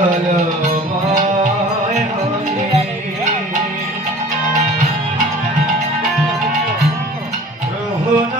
দয়ালময় হয়ে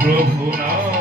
প্রভু না